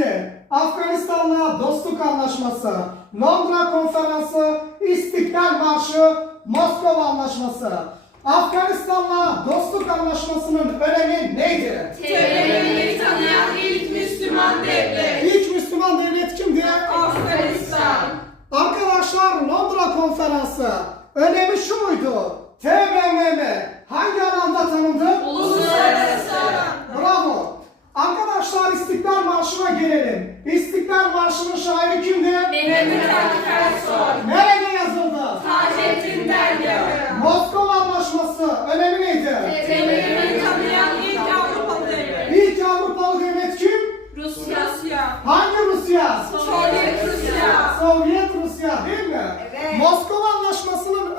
Esasiye, Afganistan'la dostluk anlaşması, Londra Konferansı, İstiklal Marşı, Moskova Anlaşması. Afganistan'la dostluk anlaşmasının önemi neydi? TBMM'yi tanıyan ilk Müslüman devlet. İlk Müslüman devlet kimdi? Afganistan. Arkadaşlar Londra Konferansı önemi şu muydu? TBMM Marşı'na. İstiklal Marşı'nın şairi kimdi? Mehmet Akif Nerede yazıldı? Taceddin Derya. Moskova Anlaşması önemi neydi? Temelini tanıyan ilk Avrupalı devlet. İlk Avrupalı devlet kim? Rusya. Hangi Rusya? Sovyet Rusya.